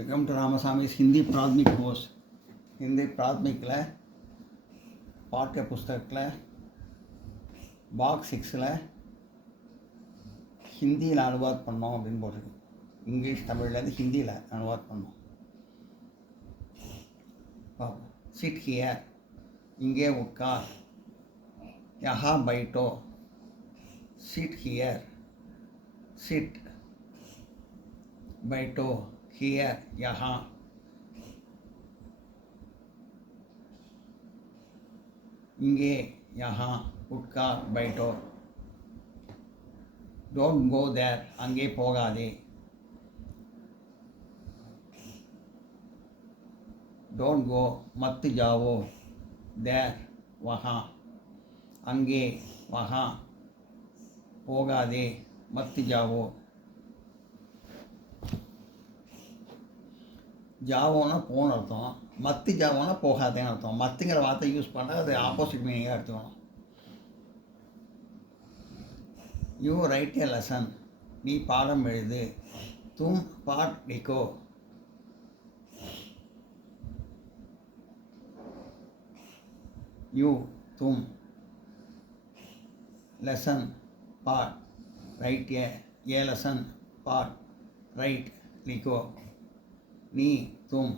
Welcome to Ramaswamy's Hindi Pradmik course. Hindi Pradmikல பாட்டிய புஸ்தகத்தில் box 6ல் ஹிந்தியில் அனுவாத் பண்ணோம் அப்படின்னு போட்டிருக்கு. இங்கிலீஷ் தமிழ்லேருந்து ஹிந்தியில் அனுவாத் பண்ணோம். சிட் ஹியர், இங்கே உட்கார். யஹா பைட்டோ, சிட் ஹியர். சிட், बैठो, हियर, यहाँ. इंगे, यहाँ, उठकार, बैठो. डोंट गो देयर, अंगे पोगादे. डोंट गो, मत जाओ. देयर, वहाँ. अंगे, वहाँ. पोगादे, मत जाओ. ஜாவோன்னா போன்னு அர்த்தம், மத்து ஜாவோன்னா போகாதேன்னு அர்த்தம். மத்துங்கிற வார்த்தை யூஸ் பண்ணால் அது ஆப்போசிட் மீனிங்காக எடுத்துக்கணும். யூ ரைட் ஏ லெசன், நீ பாடம் எழுது. தும் பாட் லிக்கோ, யூ தும். லெசன் பாட், ரைட் ஏ லெசன் பாட், ரைட் லிக்கோ. நீ தும்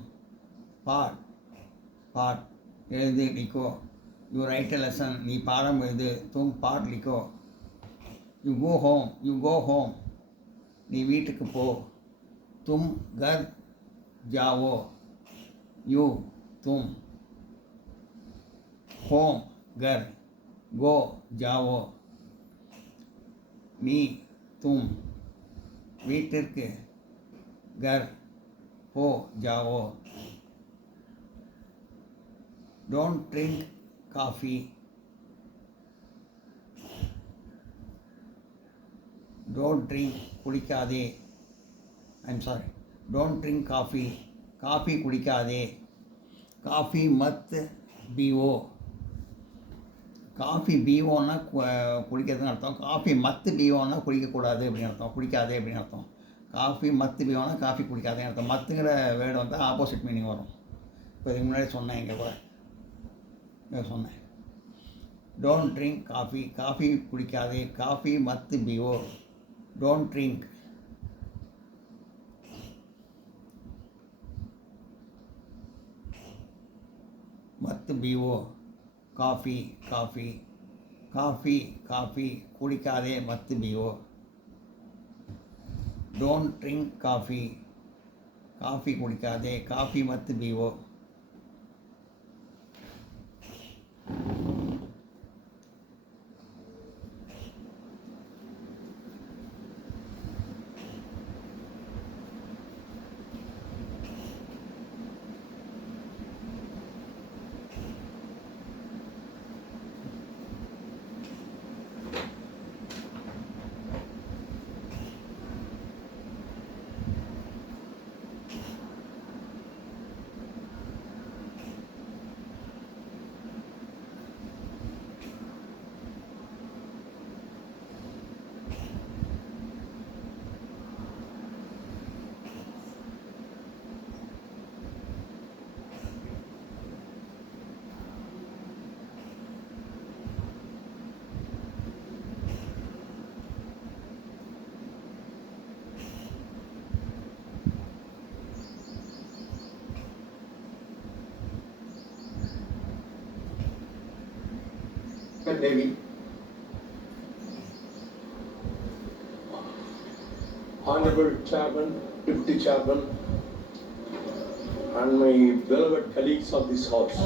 பாட், பாட் எழுது, லிக்கோ. யூ ரைட் எ லெசன், நீ பாடம் எழுது. தும் பாட் லிக்கோ. You go home, you go home, நீ வீட்டுக்கு போ. தும் கர் ஜாவோ, யூ தும். ஹோம் கர், கோ ஜாவோ, நீ தும். வீட்டிற்கு, கர் हो जाओ. Don't drink coffee, don't drink कुडिकादे. I am sorry, don't drink coffee, coffee कुडिकादे. काफ़ी मत पीवो. காஃபி பீவோன்னா குடிக்கிறதுன்னு அர்த்தம். காஃபி மத்து பீவோன்னா குடிக்கக்கூடாது அப்படின்னு அர்த்தம், குடிக்காதே அப்படின்னு அர்த்தம். காஃபி மத்து பீவோன்னா காஃபி குடிக்காதேன்னு அர்த்தம். மத்துங்கிற வேர்டு வந்து ஆப்போசிட் மீனிங் வரும். இப்போ இதுக்கு முன்னாடி சொன்னேன், இங்கே கூட சொன்னேன். டோன்ட் ட்ரிங்க் காஃபி, காஃபி குடிக்காதே. காஃபி மத்து பீவோ, டோன்ட் ட்ரிங்க். மத்து பீவோ, காஃபி காஃபி. காஃபி காஃபி குடிக்காதே, மத்து பீவோ. डोंट ड्रिंक कॉफ़ी, काफ़ी कुडिकादे. काफ़ी मत पीवो. Devi, Honorable Chairman, Deputy Chairman, and my beloved colleagues of this house.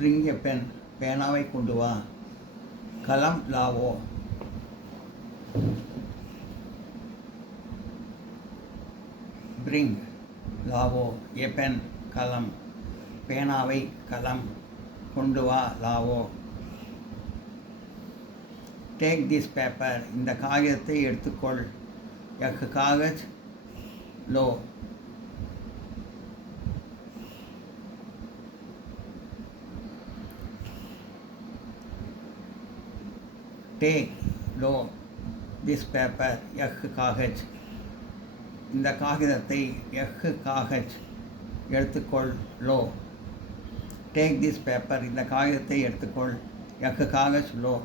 Bring a pen, பேனாவை கொண்டு வா. கலம் லாவோ, பிரிங் லாவோ எ பென், கலம், பேனாவை, கலம், கொண்டு வா, லாவோ. டேக் திஸ் பேப்பர், இந்த காகிதத்தை எடுத்துக்கொள். யக் காகஜ் லோ, டேக் லோ திஸ் பேப்பர், யக் காகஜ், இந்த காகிதத்தை, யக் காகஜ், எடுத்துக்கொள். லோ, டேக் திஸ் பேப்பர், இந்த காகிதத்தை எடுத்துக்கொள். யக் காகஜ் லோ.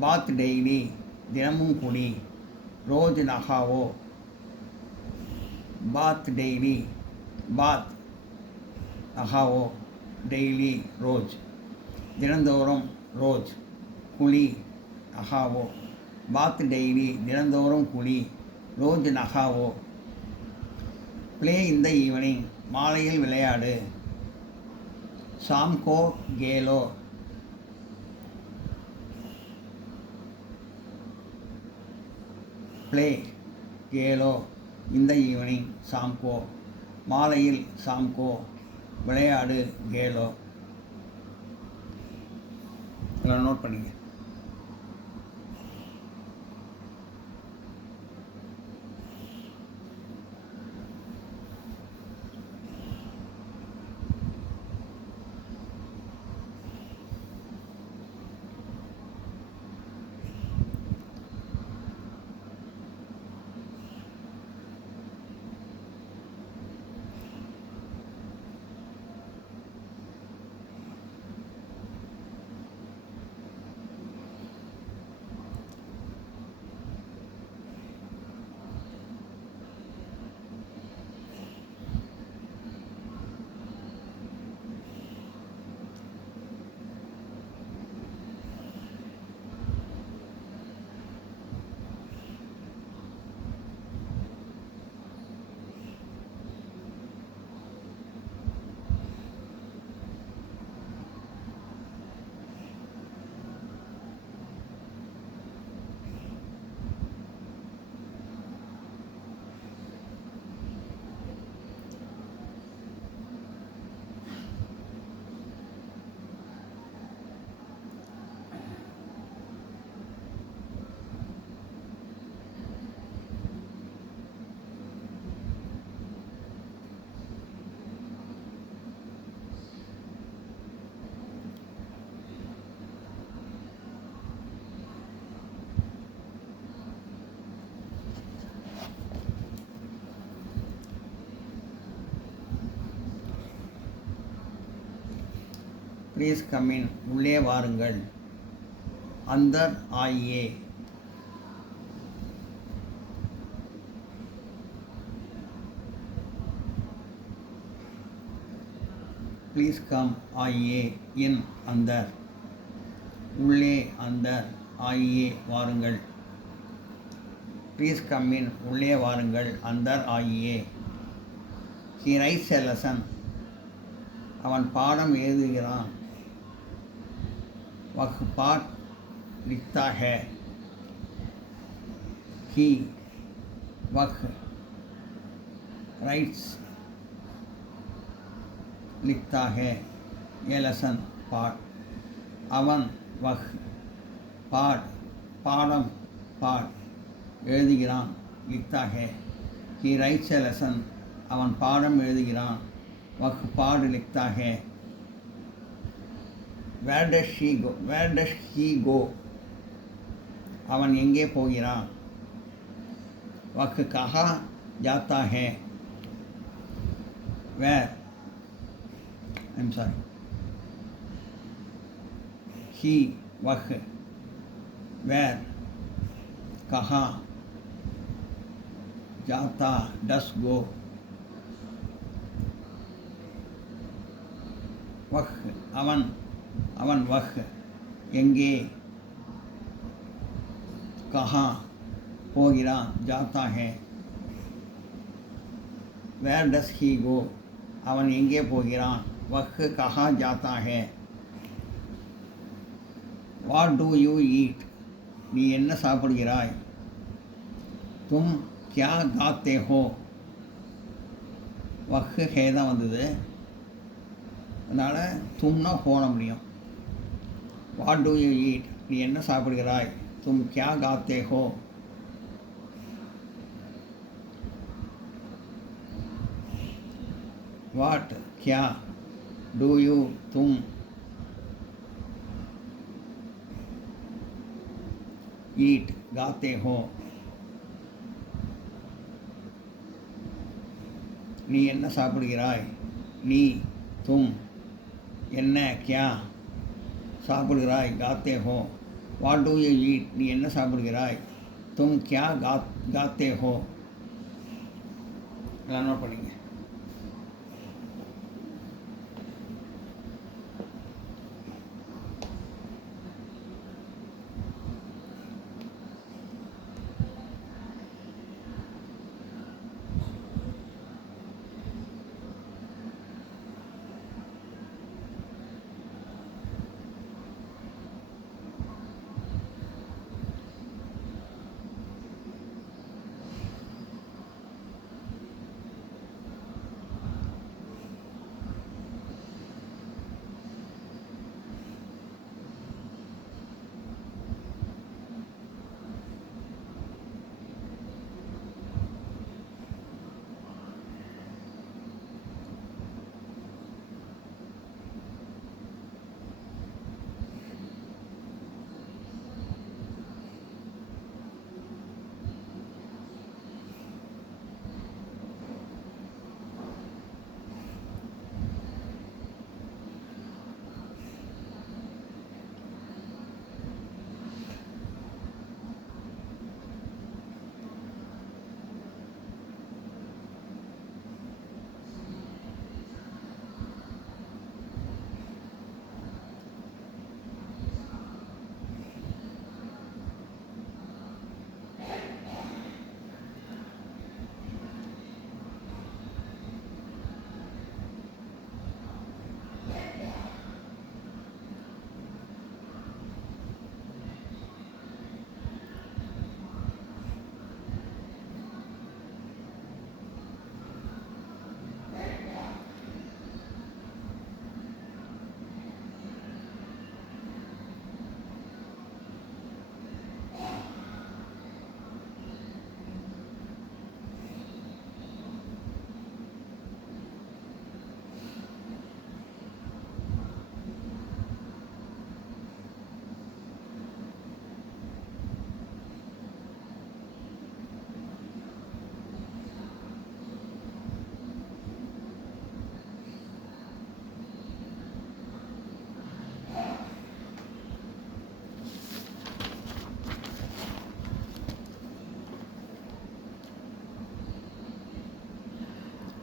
பாத் டெய்லி, தினமும் குளி. ரோஜ் நகாவோ, பாத் டெய்லி, பாத் நகாவோ, டெய்லி ரோஜ், தினந்தோறும் ரோஜ், குளி, நகாவோ. பாத் டெய்லி, தினந்தோறும் குளி. ரோஜ் நகாவோ. ப்ளே இந்த ஈவினிங், மாலையில் விளையாடு. சாம்கோ கேலோ, ப்ளே கேலோ இந்த ஈவினிங், சாம்கோ, மாலையில், சாம்கோ, விளையாடு, கேலோ. இதெல்லாம் நோட் பண்ணிங்க. ப்ளீஸ் கம் இன், உள்ளே வாருங்கள். அந்தர் ஆயியே, ப்ளீஸ் கம் ஆயியே, இன் அந்தர், உள்ளே, அந்தர், ஆயியே, வாருங்கள். ப்ளீஸ் கம் இன், உள்ளே வாருங்கள். அந்தர் Aaiye. He rights a lesson, அவன் பாடம் எழுதுகிறான். वह पाठ लिखता है. ही वह राइट्स लिखता है. ये लेसन पाठ. அவன் वह पाठ பாடம் பாட் எழுதுகிறான். लिखता है. he writes a lesson, அவன் பாடம் எழுதுகிறான். वह पाठ लिखता है. Where does she go? Where does he go? அவன் எங்கே போகிறான்? वह कहाँ जाता है? Where? I'm sorry. He, वह, where, कहाँ, जाता, does go. वह, அவன், அவன் वह, எங்கே, कहाँ, போகிறான், जाता है. Where does he go? அவன் எங்கே போகிறான்? वह कहाँ जाता है वाट डू यू ईट நீ என்ன சாப்பிடுகிறாய் तुम क्या गाते हो वह है தான் வந்தது அதனால் தும்னா போன முடியும் வாட் டூ யூ ஈட் நீ என்ன சாப்பிடுகிறாய் तुम क्या गाते हो वाट क्या डू यू तुम ईट गाते हो நீ என்ன சாப்பிடுகிறாய் நீ तुम என்ன क्या சாப்பிடுகிறாய் गाते हो वाट डू यू ईट நீ என்ன சாப்பிடுகிறாய் तुम क्या गाते हो எல்லாம் நோட் பண்ணிங்க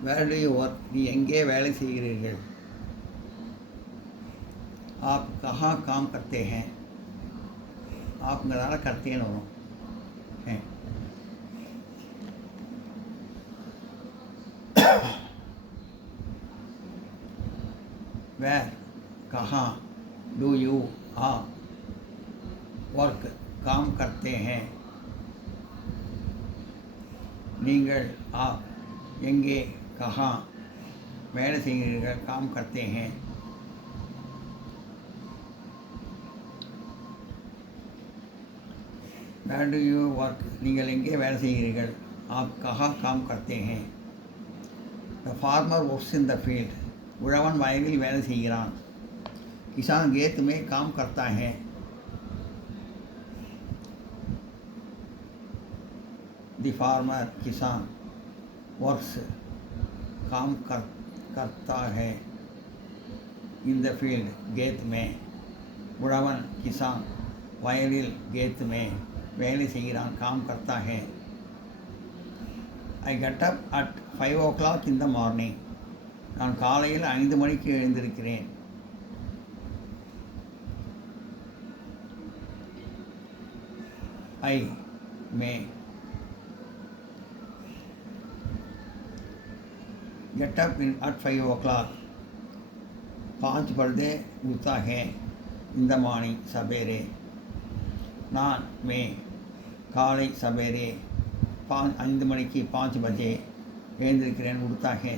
வேர் டு யூ ஒர்க் நீ எங்கே வேலை செய்கிறீர்கள் आप कहाँ काम करते हैं आपங்கிறதால கர்த்தேன்னு வரும் வேர் कहाँ डू यू आप वर्क काम करते हैं நீங்கள் आप எங்கே कहाँ வேலை செய்கிறீர்கள் काम करते हैं Where do you work நீங்கள் எங்கே வேலை செய்கிறீர்கள் आप कहाँ काम करते हैं The farmer works in the field உழவன் வயலில் வேலை செய்கிறான் किसान खेत में काम करता है The farmer किसान वर्क्स काम करता है इन द फील्ड खेत में उड़वन किसान वयलिल खेत में வேலை செய்கிறான் काम करता है I get up at 5 o'clock in the morning நான் காலையில் 5 மணிக்கு எழுந்திருக்கிறேன் I may get up at 5 o'clock पाँच पर्दे उठता है इन द मॉर्निंग सवेरे நான் காலை சவேரே 5 மணிக்கு 5 பஜே எழுந்திருக்கிறேன் உடுத்தாக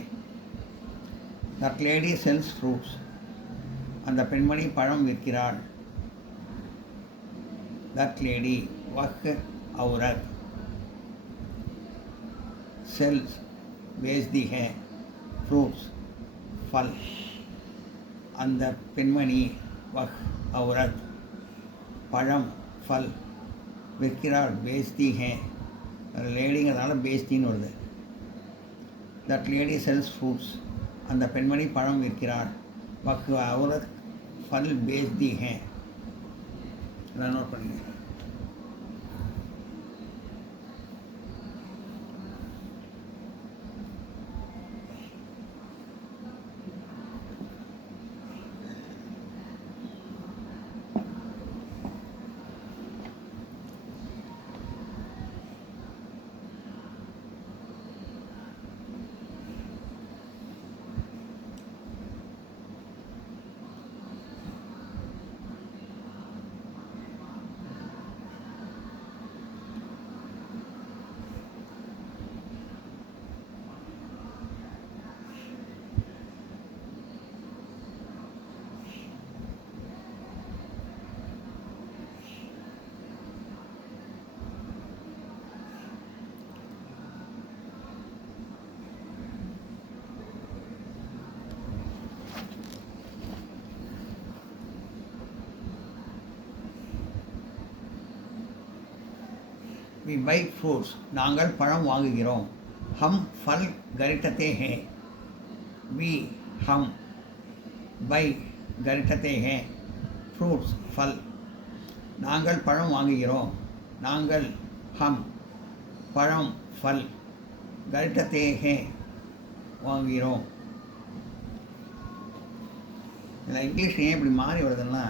தட் லேடி செல்ஸ் ஃப்ரூட்ஸ் அந்த பெண்மணி பழம் விற்கிறாள் தட் லேடி வஹ் औरत सेल्स बेचती है फ्रूट्स फल அந்த பெண்மணி வஹ் औरत பழம் फल விற்கிறாள் बेचती है லேடிங்கிறதுனால बेचतीன்னு வருது தட் லேடி செல்ஸ் ஃப்ரூட்ஸ் அந்த பெண்மணி பழம் விற்கிறாள் வஹ் औरत फल बेचती है நோட் பண்ணுங்க வி பை ஃப்ரூட்ஸ் நாங்கள் பழம் வாங்குகிறோம் ஹம் ஃபல் கரிட்டத்தே ஹே வி ஹம் பை கரிட்டத்தே ஹே ஃப்ரூட்ஸ் ஃபல் நாங்கள் பழம் வாங்குகிறோம் நாங்கள் ஹம் பழம் ஃபல் கரிட்டத்தே ஹே வாங்குகிறோம் இதில் இங்கிலீஷ் ஏன் இப்படி மாறி வருதுன்னா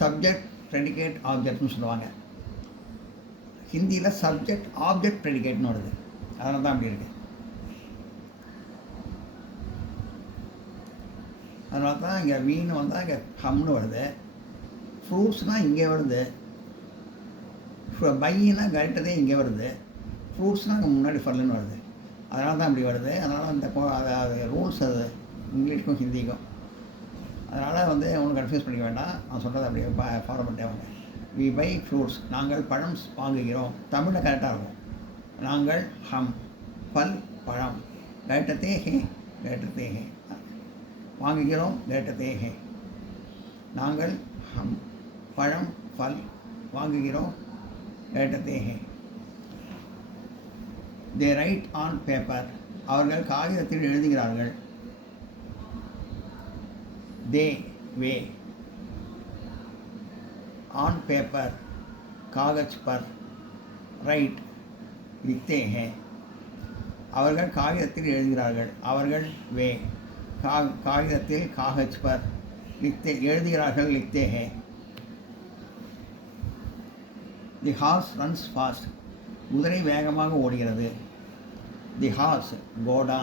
சப்ஜெக்ட் ப்ரெடிகேட் ஆப்ஜெக்ட்னு சொல்லுவாங்க ஹிந்தியில் சப்ஜெக்ட் ஆப்ஜெக்ட் ப்ரெடிகேட்னு வருது அதனால தான் அப்படி இருக்குது அதனால தான் இங்கே வீணு வந்தால் இங்கே ஹம்னு வருது ஃப்ரூட்ஸ்னால் இங்கே வருது பையினா கரெக்டதே இங்கே வருது ஃப்ரூட்ஸ்னால் அங்கே முன்னாடி ஃபல்லுன்னு வருது அதனால தான் அப்படி வருது அதனால் அந்த ரூல்ஸ் அது இங்கிலீஷ்க்கும் ஹிந்திக்கும் அதனால் ஒன்றும் கன்ஃபியூஸ் பண்ணிக்க வேண்டாம் நான் சொல்கிறத அப்படியே ஃபாலோ பண்ணிட்டே வாங்க வி பை ஃப்ரூட்ஸ் நாங்கள் பழம் வாங்குகிறோம் தமிழில் கரெக்டாக இருக்கும் நாங்கள் ஹம் ஃபல் பழம் கரெக்டத்தே ஹே வாங்குகிறோம் கரெக்டத்தே ஹே நாங்கள் ஹம் பழம் ஃபல் வாங்குகிறோம் கரெக்டத்தே ஹே தே ரைட் ஆன் பேப்பர் அவர்கள் காகிதத்தில் எழுதுகிறார்கள் दे वे ऑन पेपर कागज पर राइट लिखते हैं அவர்கள் காகிதத்தில் எழுதுகிறார்கள் அவர்கள் வே காகிதத்தில் காகஜ் பர் லிக்தே எழுதுகிறார்கள் லிக்தே ஹே தி ஹார்ஸ் ரன்ஸ் ஃபாஸ்ட் குதிரை வேகமாக ஓடுகிறது தி ஹார்ஸ் கோடா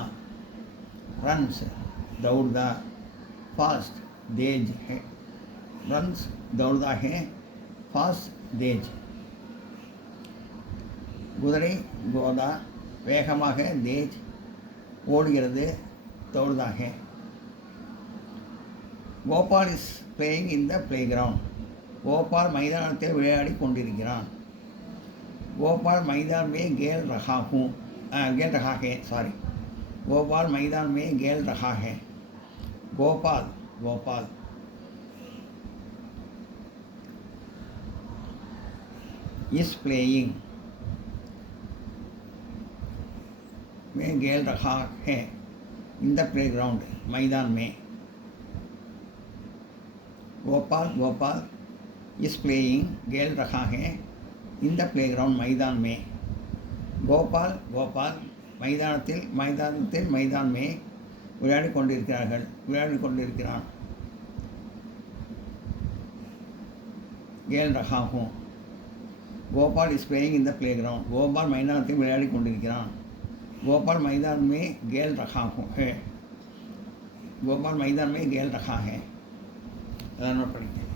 ரன்ஸ் दौड़ता फास्ट तेज है रन्स दौड़ता है फास्ट तेज குதிரை கோடா வேகமாக தேஜ் ஓடுகிறது दौड़ता है Gopal is playing in the play ground Gopal மைதானத்தில் விளையாடி கொண்டிருக்கிறான் கோபால் मैदान में खेल रहा है सॉरी गोपाल मैदान में खेल रहा है गोपाल इस प्लेइंग में खेल रहा है इन द प्लेग्राउंड मैदान में गोपाल इस प्लेइंग खेल रहा है इन द प्लेग्राउंड मैदान में गोपाल मैदान में விளையாடி கொண்டிருக்கிறான் खेल रहा हूँ Gopal is playing in the playground Gopal मैदानத்தில் விளையாடி கொண்டிருக்கிறான் गोपाल मैदान में खेल रहा हूँ है गोपाल मैदान में खेल रहा है नोट पढ़िए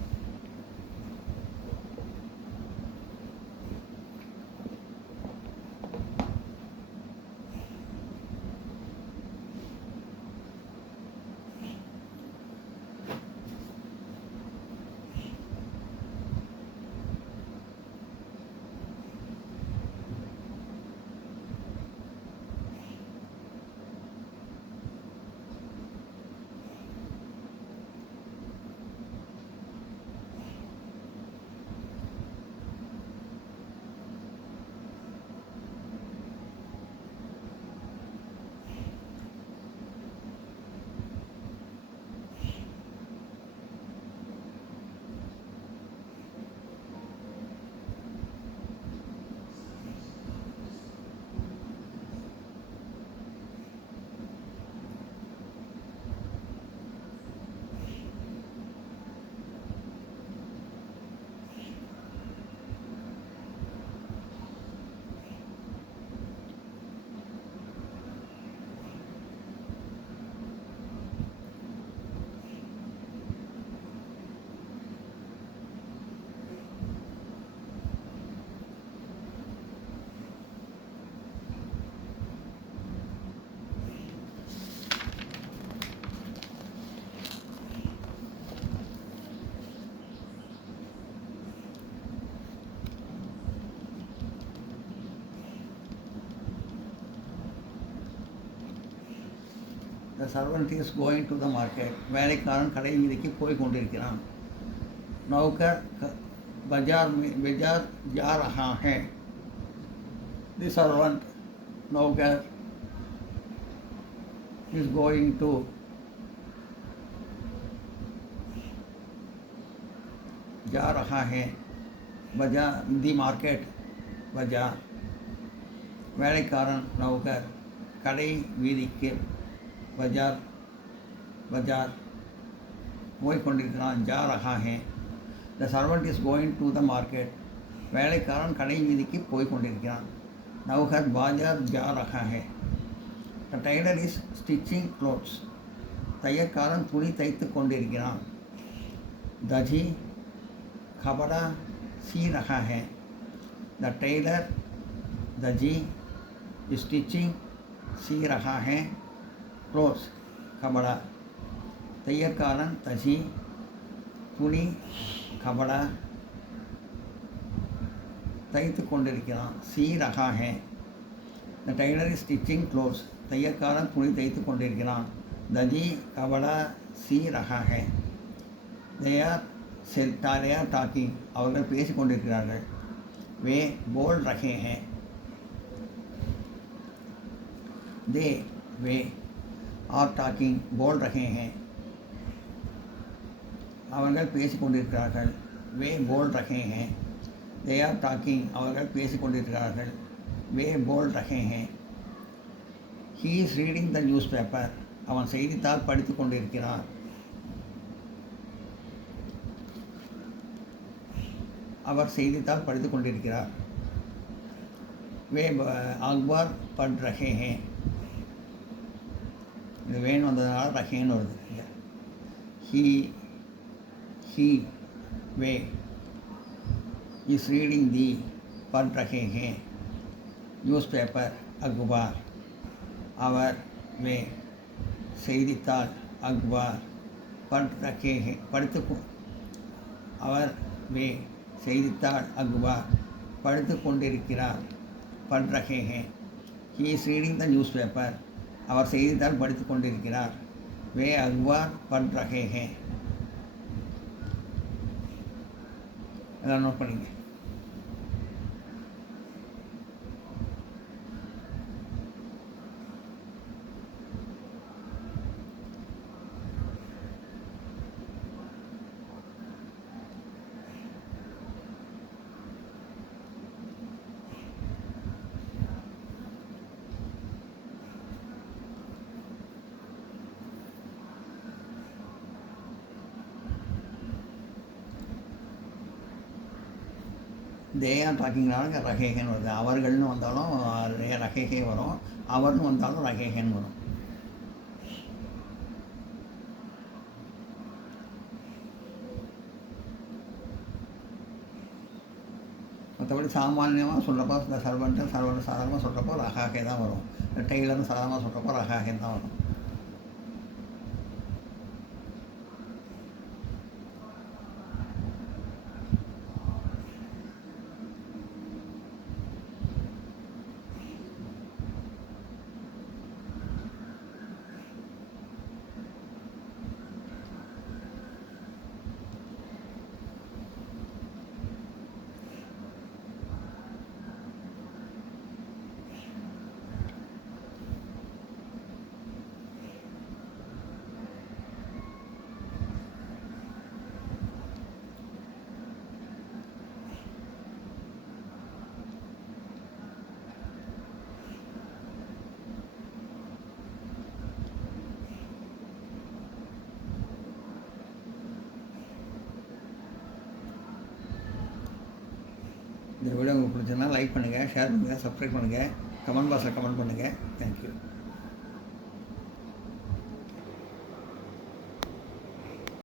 The servant is going to the market. வேலைக்காரன் கடை வீதிக்கு போய் கொண்டிருக்கிறான். नौकर बाजार जा रहा है. The servant नौकर is going to जा रहा है बाजार the market बाजार. வேலைக்காரன் नौकर கடை வீதிக்கு बाजार போய் கொண்டிருக்கிறான். जा रहा है. The servant is going to the market. வேலைக்காரன் கடை வீதிக்கு போய் கொண்டிருக்கிறான். नौकर बाजार जा रहा है. The tailor is stitching clothes. தையற்காரன் துணி தைத்து கொண்டிருக்கிறான். दर्जी कपड़ा सी रहा है. The tailor दर्जी stitching सी रहा है. क्लोथ्स कपड़ा. தையற்காரன் தசி துணி கபடா தைத்து கொண்டிருக்கிறான். सी रहा है. The tailor is stitching clothes. தையற்காரன் துணி தைத்து கொண்டிருக்கிறான். दर्जी कपड़ा सी रहा है. They are talking. அவர்கள் பேசிக் கொண்டிருக்கிறார்கள். वे बोल रहे हैं. वे आर टाकिंग बोल रहे हैं. அவர்கள் பேசிக் கொண்டிருக்கிறார்கள். वे बोल रहे हैं. they are talking அவர்கள் பேசிக் கொண்டிருக்கிறார்கள். वे बोल रहे हैं. he is reading the newspaper. அவன் செய்தித்தாள் படித்துக் கொண்டிருக்கிறான். அவர் செய்தித்தாள் படித்துக் கொண்டிருக்கிறார். वे अखबार पढ़ रहे हैं. இது வேணும் வந்ததுனால ரஹேன்னு வருது. he way is reading the पढ़ रहे हैं newspaper अखबार. அவர் वे செய்தித்தாள் अखबार पढ़ रहे हैं அவர் वे செய்தித்தாள் अखबार படித்து கொண்டிருக்கிறார். पढ़ रहे हैं. he is reading the newspaper. அவர் செய்தித்தாள் படித்து கொண்டிருக்கிறார். वे अखबार पढ़ रहे हैं. नोट पढ़ेंगे. தேயான் டாக்கிங்னால ரகேகன் வருது. அவர்கள்னு வந்தாலும் ரகேகே வரும். அவர்னு வந்தாலும் ரகேகன் வரும். மற்றபடி சாமானியமாக சொல்கிறப்போ இந்த சர்வெண்ட்டு சாதாரணமாக சொல்கிறப்போ ரகாகே தான் வரும். இந்த டெய்லர்னு சாதாரணமாக சொல்கிறப்போ ரகாகேன்னு தான் வரும். இந்த வீடியோ உங்களுக்கு பிடிச்சதுன்னா லைக் பண்ணுங்கள், ஷேர் பண்ணுங்கள், சப்ஸ்கிரைப் பண்ணுங்கள், கமெண்ட் பாக்ஸில் கமெண்ட் பண்ணுங்கள். தேங்க்யூ.